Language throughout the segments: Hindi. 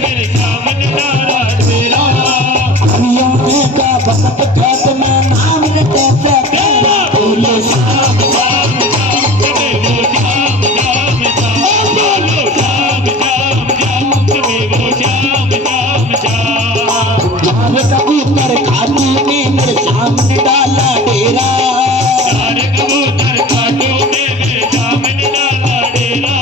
मेरे श्याम निराला तेरा। हरियाणा का बसत खेत में नाम कैसे तेरा। बोलो श्याम श्याम श्याम तुम्हें वो श्याम श्याम श्याम। बोलो श्याम श्याम श्याम तुम्हें वो श्याम श्याम श्याम। यार कबूतर खाटू ने मेरे सामने डाला डेरा। यार कबूतर खाटू ने मेरे सामने डाला डेरा।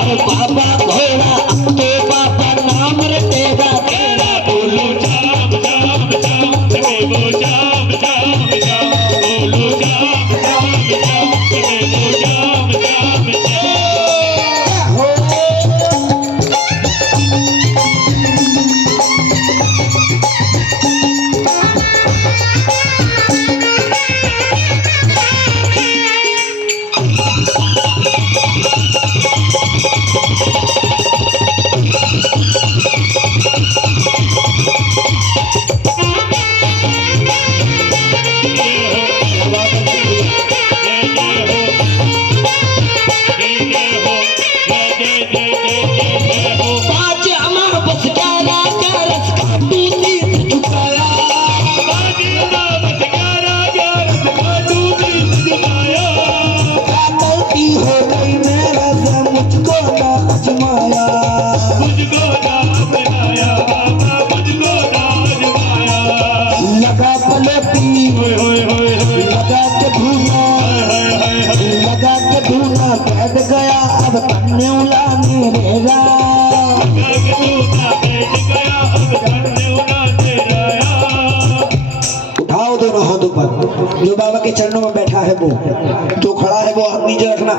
अरे बाबा घोड़ा अब तो बाबा नाम रे तेरा तेरा। बोलो श्याम श्याम श्याम तुम्हें वो श्याम श्याम श्याम। बोलो श्याम श्याम श्याम तुम्हें वो श्याम श्याम श्याम। हो पाँच अमर बस क्या राजा रस खाटू तीर झुकाया। गलती हो गई मेरा से मुझको ना अजमाया। लगा पलटी लगा के ढूंढा लगा के ढूंढा बैठ गया अब कन्ने उलाने रहेगा। उठाओ दोनों हाथों पर जो बाबा के चरणों में बैठा है वो जो खड़ा है वो हाथ नीचे रखना।